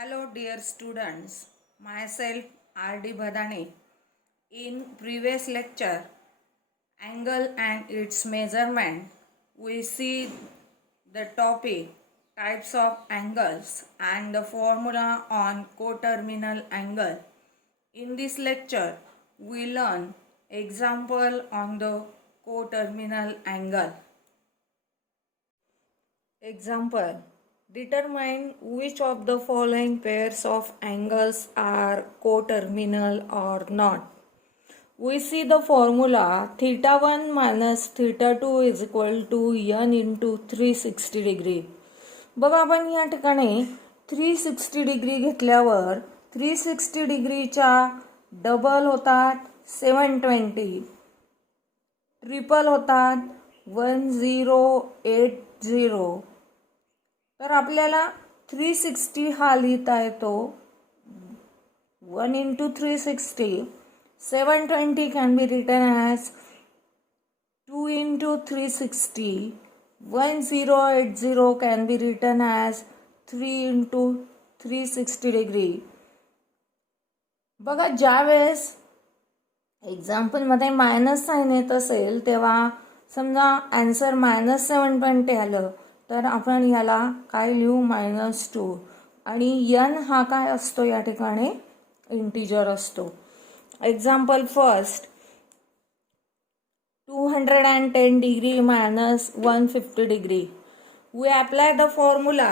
Hello dear students, myself R.D. Bhadane. In previous lecture, angle and its measurement, we see the topic types of angles and the formula on coterminal angle. In this lecture, we learn example on the coterminal angle. Example: determine which of the following pairs of angles are coterminal or not. We see the formula theta 1 minus theta 2 is equal to n into 360 degree. बघा आपण या ठिकाणी 360 degree घेतल्यावर 360 डिग्रीच्या double होतात 720, triple होतात 1080. तर आपल्याला 360 हा लिहिता येतो 1 into 360. 720 can be written as 2 into 360. 1080 can be written as 3 into 360 degree. बघा ज्यावेळेस एक्झाम्पलमध्ये मायनस साईन येत असेल तेव्हा समजा आन्सर -720 आलं तर आपण याला काय लिहू -2. आणि n हा काय असतो या ठिकाणी इंटिजर असतो. Example first 210 degree minus 150 degree. We apply the formula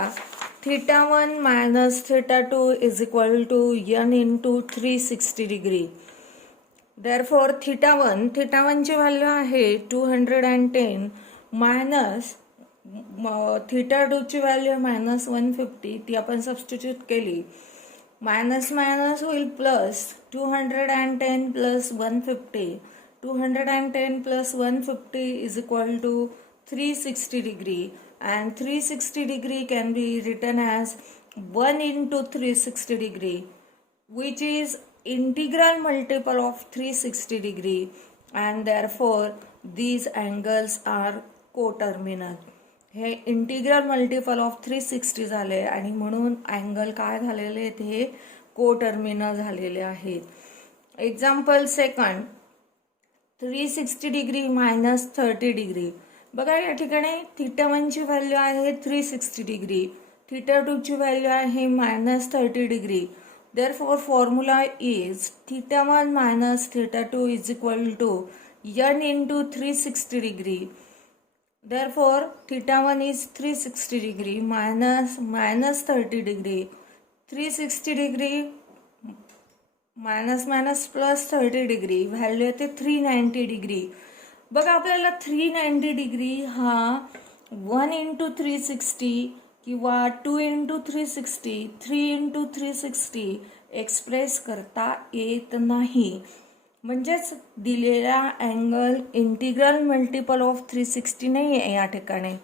theta 1 minus theta 2 is equal to n into 360 degree. Therefore theta 1 ची व्हॅल्यू आहे 210 मायनस थीटा 2 ची व्हॅल्यू -150. ती आपण सबस्टिट्यूट केली. मायनस मायनस होईल plus 210 plus 150. 210 plus 150 is equal to 360 degree, and 360 degree can be written as 1 into 360 degree, which is integral multiple of 360 degree, and therefore these angles are coterminal. हे integral multiple of 360 झाले आणि म्हणून angle काय झालेले आहेत हे coterminal झालेले आहेत. Example second 360 degree minus 30 degree. बघा या ठिकाणी थीटा 1 ची व्हॅल्यू आहे 360 डिग्री, थीटा 2 ची व्हॅल्यू आहे -30 degree. Therefore formula is theta 1 minus theta 2 is equal to n into 360 degree. Therefore theta 1 is 360 degree minus 30 degree. 360 degree minus plus 30 degree value येते 390 degree. बघा आपल्याला 390 डिग्री हा 1 into 360 किंवा 2 into 360, 3 into 360 express करता येत नाही. म्हणजेच दिलेला अँगल इंटिग्रल मल्टिपल ऑफ 360 नाही आहे या ठिकाणी,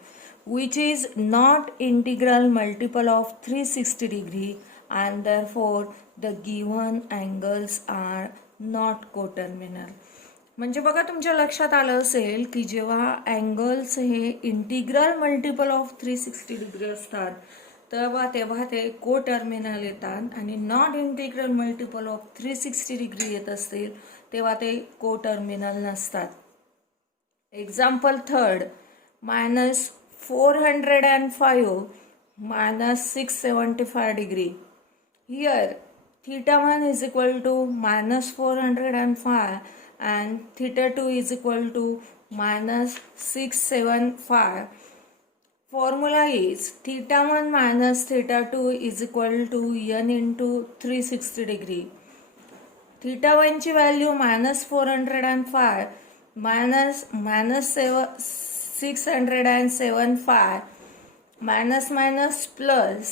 which is not integral multiple of 360 degree, and therefore the given angles are not coterminal. म्हणजे बघा तुमच्या लक्षात आलं असेल की जेव्हा अँगल्स हे इंटिग्रल मल्टिपल ऑफ 360 डिग्री असतात तेव्हा ते कोटर्मिनल येतात, आणि not integral multiple of 360 degree येत असतील तेव्हा ते कोटर्मिनल नसतात. Example third -405 minus 675 degree. Here theta 1 is equal to -405 and theta 2 is equal to -675. Formula is theta 1 minus theta 2 is equal to n into 360 degree. Theta 1 ची value -405 -675 minus plus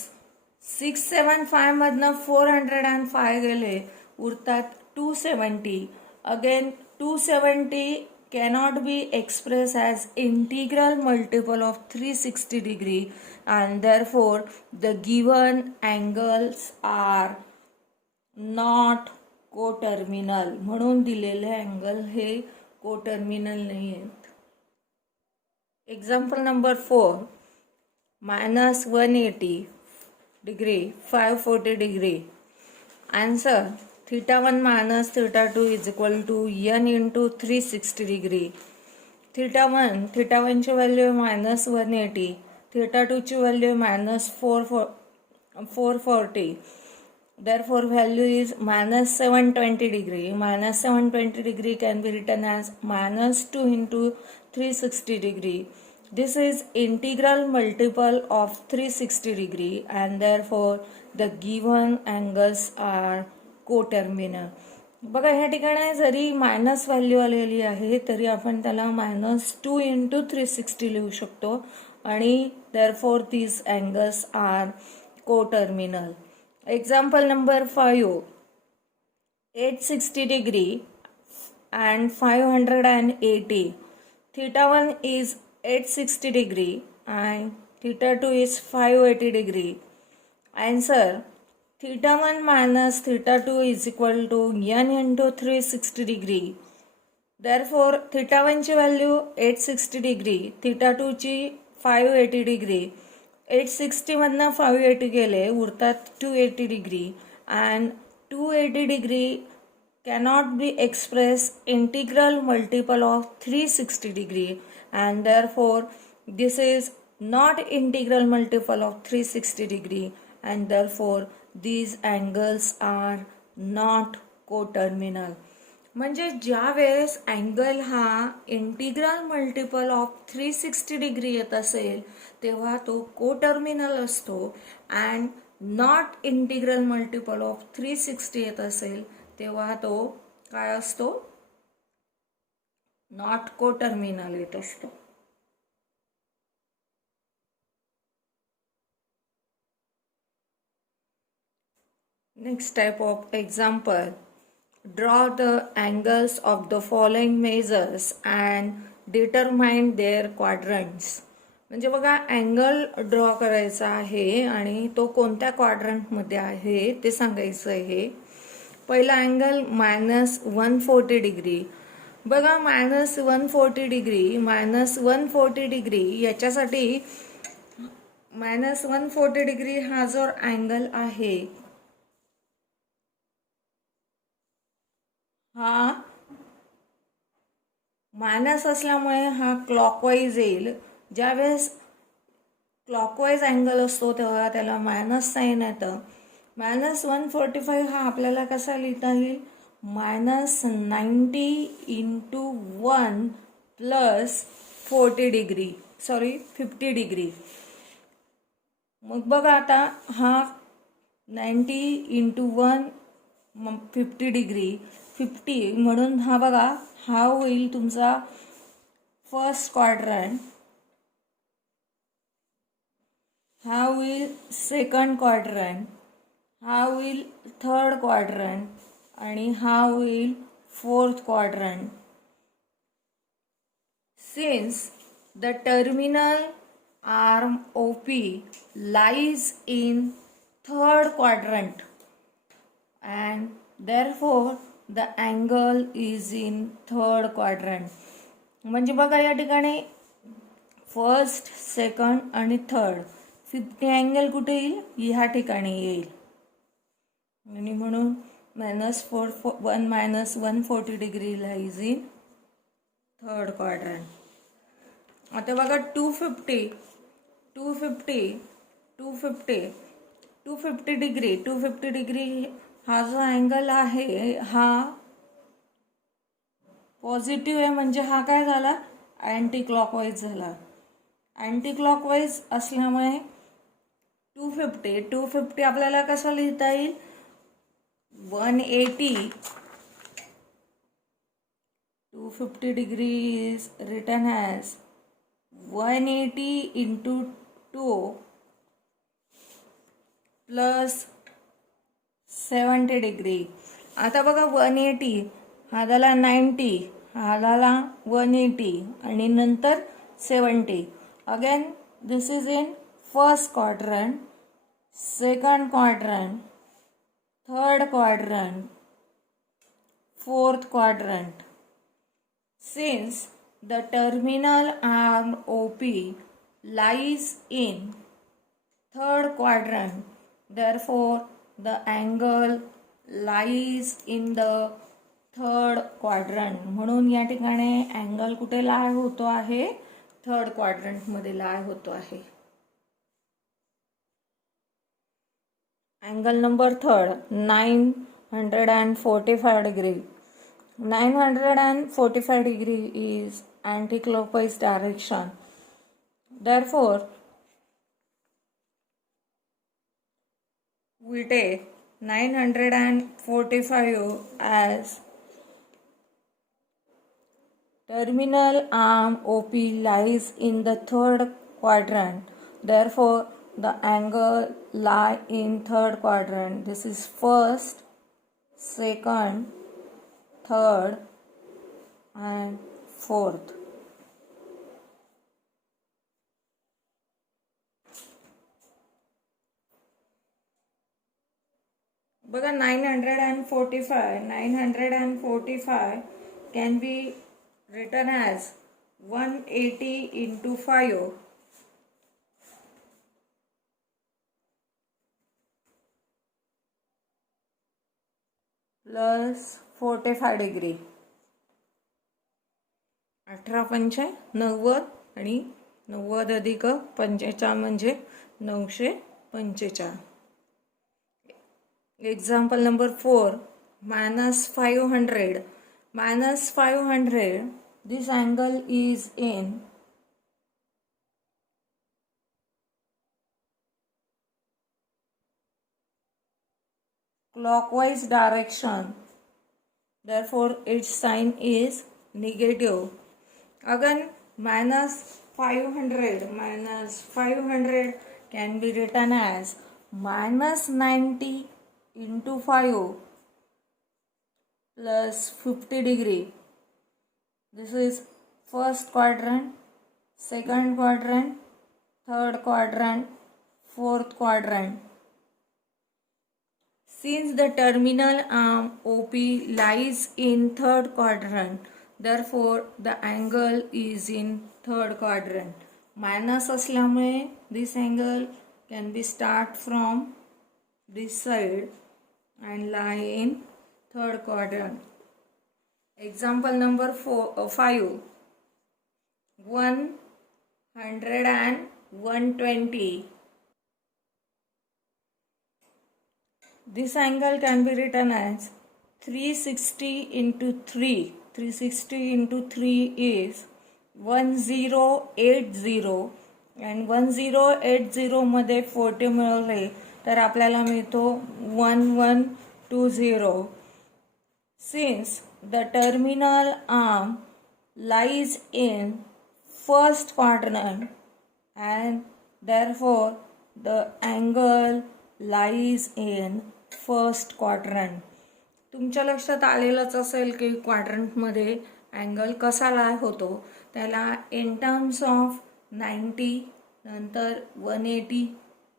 675 मधनं 405 गेले उरतात 270. Again 270 cannot be expressed as integral multiple of 360 degree, and therefore the given angles are not coterminal. म्हणून दिलेले angle हे coterminal नाही आहेत. Example number 4 -180 degree, 540 degree. Answer, theta 1 minus theta 2 is equal to n into 360 degree. theta 1 ची value minus 180, theta 2 ची value minus 440. Therefore, value is minus 720 degree. Minus 720 degree can be written as minus 2 into 360 degree. This is integral multiple of 360 degree and therefore the given angles are coterminal. बघा ह्या ठिकाणी जरी minus value आलेली आहे तरी आपण त्याला minus 2 into 360 लिहू शकतो आणि therefore these angles are coterminal. Example number 5, 860 degree and 580. Theta 1 is 860 degree and theta 2 is 580 degree. Answer, theta 1 minus theta 2 is equal to n into 360 degree. Therefore, theta 1 ची value 860 degree, theta 2 ची 580 degree. 860 मधनं 580 गेले उरतात 280 degree and 280 degree cannot be expressed integral multiple of 360 degree and therefore this is not integral multiple of 360 degree and therefore these angles are not coterminal. म्हणजे ज्या वेळेस angle हा integral multiple of 360 degree येत असेल तेव्हा तो coterminal असतो and not integral multiple of 360 येत असेल तेव्हा तो काय असतो, नॉट कोटर्मिनल येत असतो. Next type of example, draw the angles of the following measures and determine their quadrants. म्हणजे बघा अँगल ड्रॉ करायचा आहे आणि तो कोणत्या क्वाड्रंटमध्ये आहे ते सांगायचं आहे. पहिला अँगल मायनस 140 डिग्री. बघा मायनस 140 डिग्री, मायनस 140 डिग्री याच्यासाठी मायनस 140 डिग्री हा जो अँगल आहे हा मायनस असल्यामुळे हा क्लॉकवाईज येईल. ज्यावेळेस क्लॉकवाईज अँगल असतो तेव्हा त्याला मायनस साईन येतं. मायनस 145 हा आपल्याला कसा लिहिता येईल, मायनस 90 इंटू 1 प्लस 50 डिग्री. मग बघा आता हा 90 इंटू 1 50 डिग्री 50 म्हणून हा बघा हा होईल तुमचा फर्स्ट क्वाड्रंट, हा होईल सेकंड क्वाड्रंट, हा होईल थर्ड क्वाड्रंट आणि हा होईल fourth quadrant. Since the terminal arm OP lies in third quadrant and therefore the angle is in third quadrant. म्हणजे बघा या ठिकाणी फर्स्ट, सेकंड आणि थर्ड 50 अँगल कुठे येईल, ह्या ठिकाणी येईल आणि म्हणून minus 140 degree lies in third quadrant. आता बघा 250 डिग्री हा जो अँगल आहे हा पॉझिटिव्ह आहे म्हणजे हा काय झाला, अँटी क्लॉकवाईज झाला. अँटी क्लॉकवाईज असल्यामुळे 250 आपल्याला कसं लिहिता येईल, 180 250 degree is written as 180 into 2 plus 70 degree. आता बघा 180 हा झाला 90, हा झाला 180 आणि नंतर 70. Again this is in first quadrant, second quadrant, third quadrant, fourth quadrant. Since the terminal arm OP lies in third quadrant, Therefore, the angle lies in the third quadrant. म्हणून या ठिकाणी अँगल कुठे लाय होतो आहे? थर्ड क्वाड्रंटमध्ये लाय होतो आहे. Angle number third 945 degree. 945 degree is anti-clockwise direction. Therefore, we take 945 as terminal arm OP lies in the third quadrant. Therefore, the angle lie in third quadrant. This is first, second, third and fourth. बघा 945 can be written as 180 into 5 plus 45 degree. 18 पंचे 90 आणि 90 अधिक 45 म्हणजे 945. Example number 4, -500. -500, this angle is in clockwise direction. Therefore, its sign is negative. Again, -500 can be written as -90 into 5 plus 50 degree. This is first quadrant, second quadrant, third quadrant, fourth quadrant. Since the terminal arm OP lies in third quadrant, therefore the angle is in third quadrant. Minus असल्यामुळे this angle can be start from this side and lie in third quadrant. Example number 5, 100 and 120. This angle can be written as 360 into 3. 360 into 3 is 1080 and 1080 मध्ये 40 मिळवले तर आपल्याला मिळतो 1120. Since the terminal arm lies in first quadrant and therefore the angle lies in first quadrant. तुमच्या लक्षात आलेलंच असेल की क्वाड्रंटमध्ये अँगल कसा लाय होतो. त्याला इन टर्म्स ऑफ 90 नंतर 180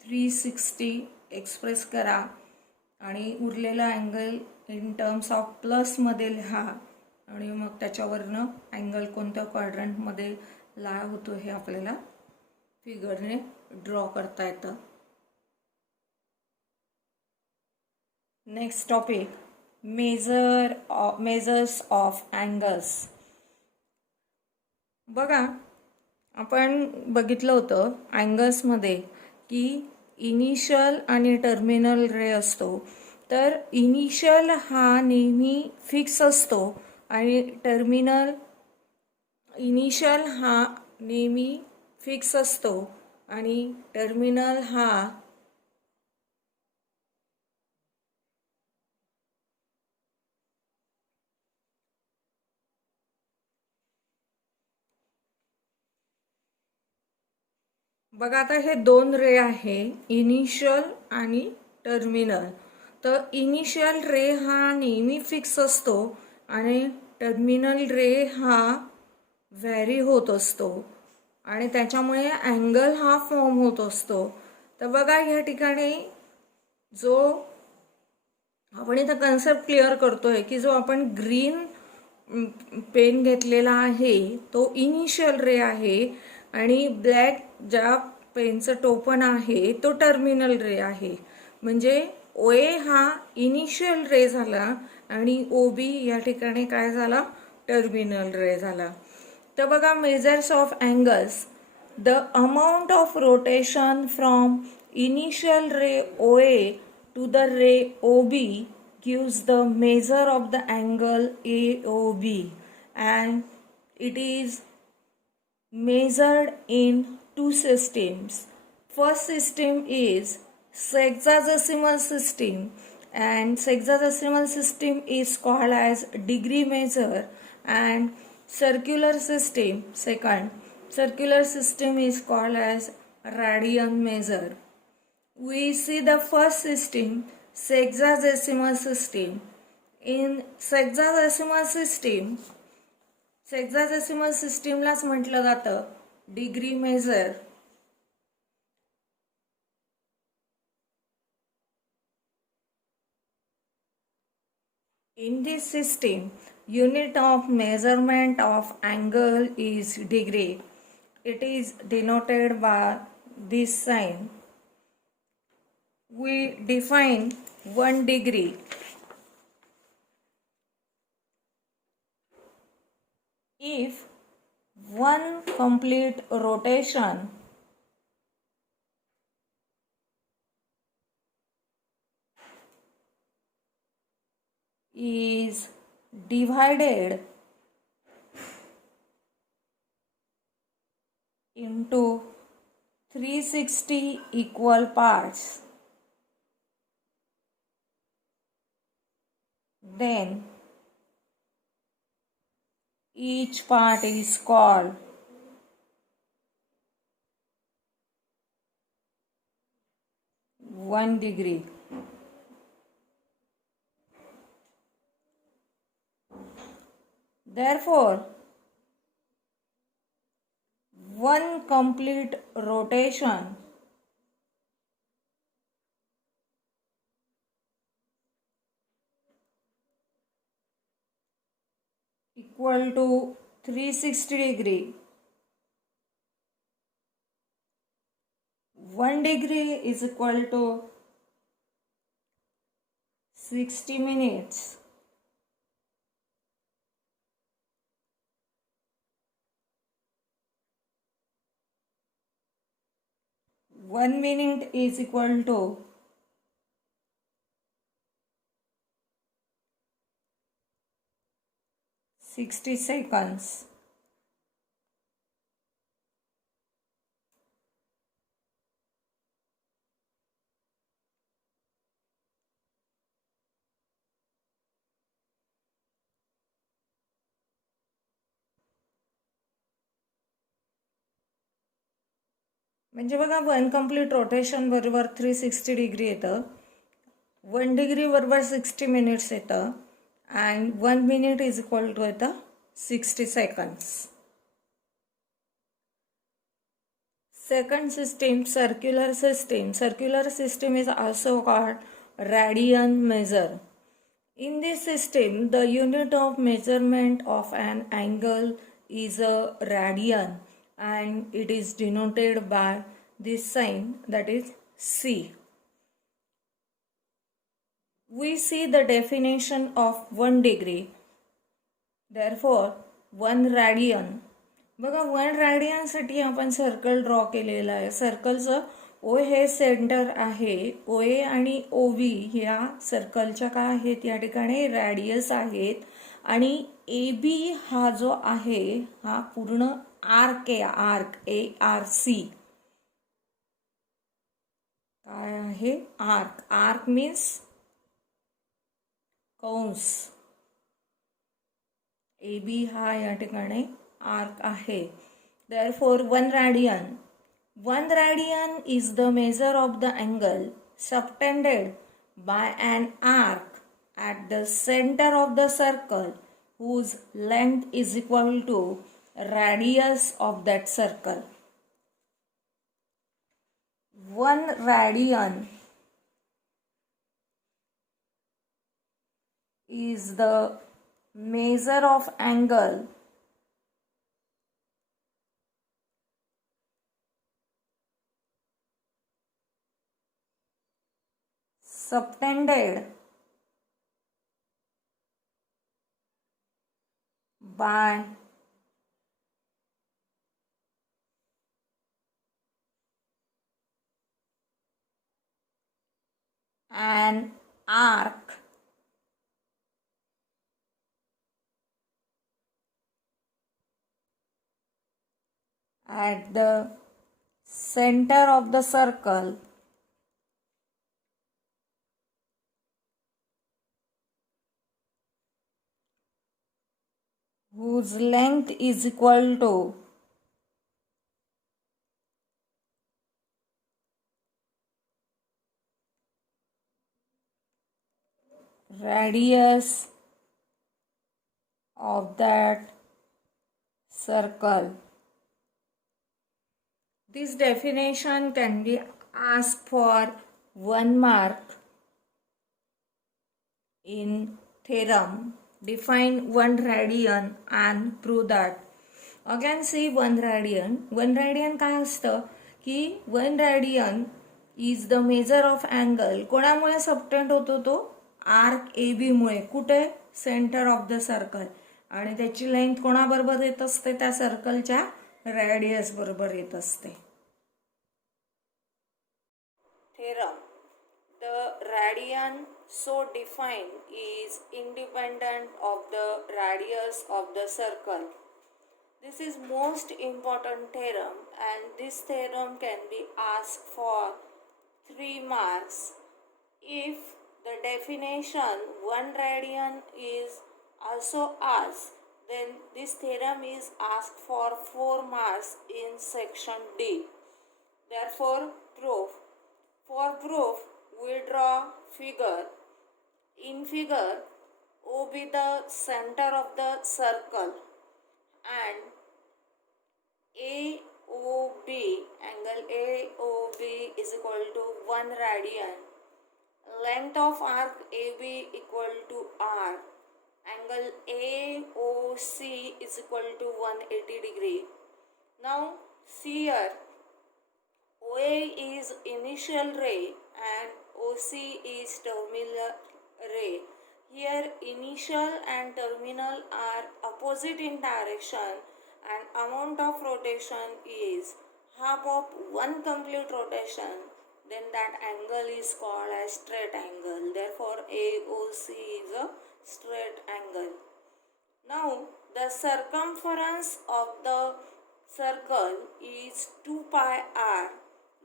360 एक्सप्रेस करा आणि उरलेला अँगल इन टर्म्स ऑफ प्लसमध्ये लिहा आणि मग त्याच्यावरनं अँगल कोणत्या क्वाड्रंटमध्ये लाय होतो हे आपल्याला फिगरने ड्रॉ करता येतं. Next topic, measures of angles. बघा, आपण बघितलं होतं अँगल्समध्ये की इनिशियल आणि टर्मिनल रे असतो. तर इनिशियल हा नेहमी फिक्स असतो आणि इनिशियल हा नेहमी फिक्स असतो आणि टर्मिनल हा बघा, आता हे दोन रे आहे, इनिशियल आणि टर्मिनल. तर इनिशियल रे हा नेहमी फिक्स असतो आणि टर्मिनल रे हा व्हॅरी होत असतो आणि त्याच्यामुळे अँगल हा फॉर्म होत असतो. तर बघा, या ठिकाणी जो आपण इथं कन्सेप्ट क्लिअर करतोय की जो आपण ग्रीन पेन घेतलेला आहे तो इनिशियल रे आहे आणि ब्लॅक ज्या पेनचं टोपण आहे तो टर्मिनल रे आहे. म्हणजे OA हा इनिशियल रे झाला आणि OB या ठिकाणी काय झाला, टर्मिनल रे झाला. तर बघा, measures of angles. The amount of rotation from initial ray OA to the ray OB gives the measure of the angle AOB, and it is measured in two systems. First system is sexagesimal system, and sexagesimal system is called as degree measure, and circular system, second circular system is called as radian measure. We see the first system, sexagesimal system. In sexagesimal सिस्टीमलाच म्हटलं जातं degree measure. In this system, unit of measurement of angle is degree. It is denoted by this sign. We define 1 degree. If one complete rotation is divided into 360 equal parts, then each part is called one degree. Therefore, one complete rotation equal to 360 degree. 1 degree is equal to 60 minutes. One minute is equal to 60 seconds. म्हणजे बघा, 1 complete rotation बरोबर 360 degree येतं, 1 degree बरोबर 60 minutes येतं, and 1 minute is equal to येतं 60 seconds. Second system, circular system. Circular system is also called radian measure. In this system, the unit of measurement of an angle is a radian, and it is denoted by this sign, that is C. We see the definition of 1 degree. Therefore, 1 radian. बघा, 1 रॅडियनसाठी आपण circle draw केलेलं आहे. सर्कलचं ओ हे centre आहे. OA आणि OB ह्या सर्कलच्या काय आहेत, या ठिकाणी रॅडियस आहेत, आणि AB हा जो आहे हा पूर्ण आर्क आहे. आर्क ARC काय आहे, आर्क. आर्क मीन्स कंस. AB हा या ठिकाणी आर्क आहे. Therefore, 1 radian. 1 radian is the measure of the angle subtended by an arc at the center of the circle whose length is equal to radius of that circle. 1 radian is the measure of angle subtended by an arc at the center of the circle whose length is equal to radius of that circle. This definition can be asked for 1 mark in theorem. Define 1 radian and prove that. Again see 1 radian. 1 radian काय असतं की 1 radian is the measure of angle. कोणामुळे subtend होतो तो arc A B मुळे. कुठे? Centre of the circle. आणि त्याची लेंथ कोणाबरोबर येत असते? त्या सर्कलच्या रेडियस बरोबर येत असते. Theorem. The radian so defined is independent of the radius of the circle. This is most important theorem, and this theorem can be asked for 3 marks. If the definition 1 radian is also asked, then this theorem is asked for 4 marks in section D. Therefore, proof. For proof, we draw figure. In figure, O be the center of the circle and AOB, angle AOB is equal to 1 radian. Length of arc AB equal to R. Angle AOC is equal to 180 degree. Now see here, OA is initial ray and OC is terminal ray. Here initial and terminal are opposite in direction and amount of rotation is half of 1 complete rotation. Then that angle is called as straight angle. Therefore AOC is a straight angle. Now the circumference of the circle is 2 pi r.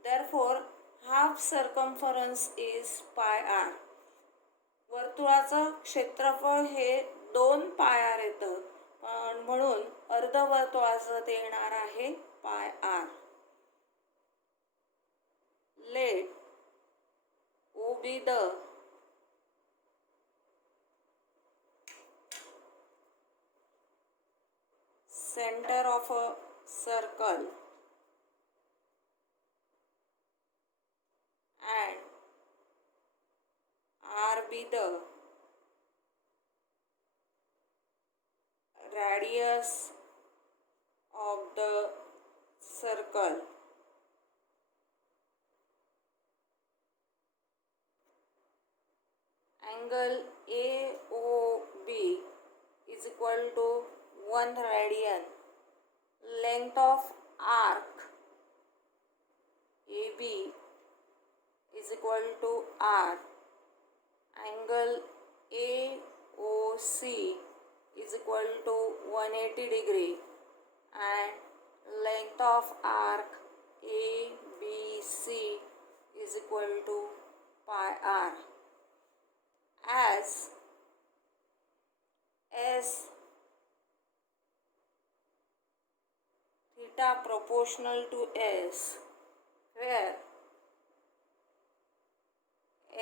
Therefore half circumference is pi r. वर्तुळाचं क्षेत्रफळ हे 2 पाय R येतं, म्हणून अर्धवर्तुळाचं ते येणार आहे pi R. Let O be the center of a circle and R be the radius of the circle. Angle AOB is equal to 1 radian. Length of arc AB is equal to R. Angle AOC is equal to 180 degree and length of arc ABC is equal to pi r. As S theta proportional to S, where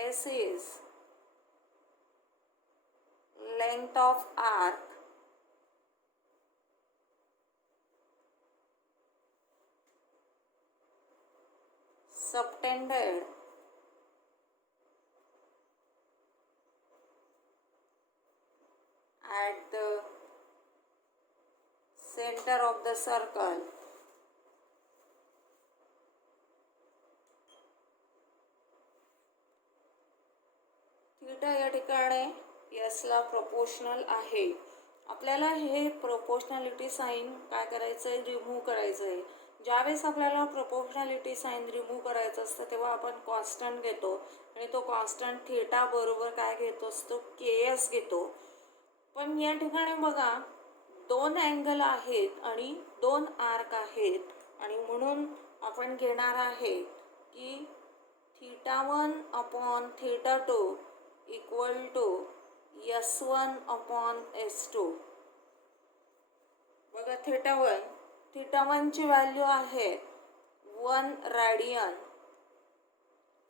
S is length of arc subtended at the center of the circle theta या ठिकाणी यसला proportional आहे. आपल्याला हे proportionality sine काय करायचं आहे, remove करायचं आहे. ज्यावेळेस आपल्याला प्रोपोर्शनॅलिटी साईन रिमूव्ह करायचं असतं तेव्हा आपण कॉन्स्टंट घेतो आणि तो कॉन्स्टंट थीटा बरोबर काय घेतो असतो, KS घेतो. पण या ठिकाणी बघा 2 अँगल आहेत आणि 2 आर्क आहेत आणि म्हणून आपण घेणार आहे की θ1 upon θ2 equal to S1 upon S2. बघा θ1 ची व्हॅल्यू आहे 1 रॅडियन,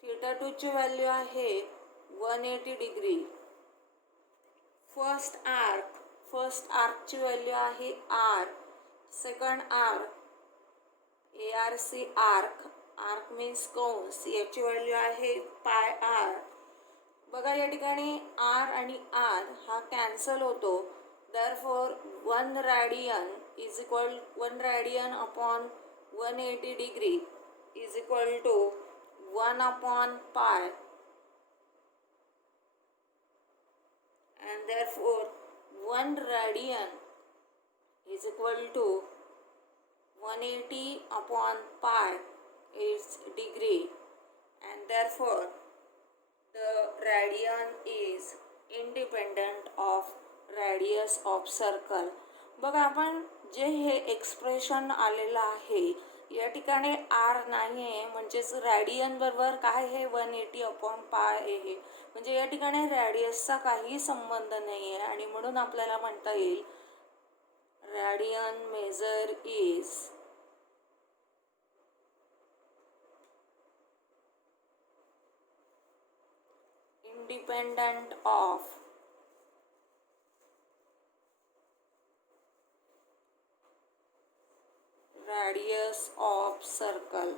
θ2 ची व्हॅल्यू आहे 180 डिग्री. फर्स्ट आर्कची व्हॅल्यू आहे R. Second arc arc means कंस, याची व्हॅल्यू आहे पाय R. बघा या ठिकाणी R आणि R हा कॅन्सल होतो. Therefore 1 radian upon 180 degree is equal to 1 upon pi, and therefore 1 radian is equal to 180 upon pi is degree, and therefore the radian is independent of radius of circle. बघा आपण जे हे expression आलेलं आहे या ठिकाणी R नाही आहे, म्हणजेच रॅडियन बरोबर काय हे 180 अपॉन पाय आहे, म्हणजे या ठिकाणी रॅडियसचा काही संबंध नाही आहे आणि म्हणून आपल्याला म्हणता येईल radian measure is independent of radius of circle.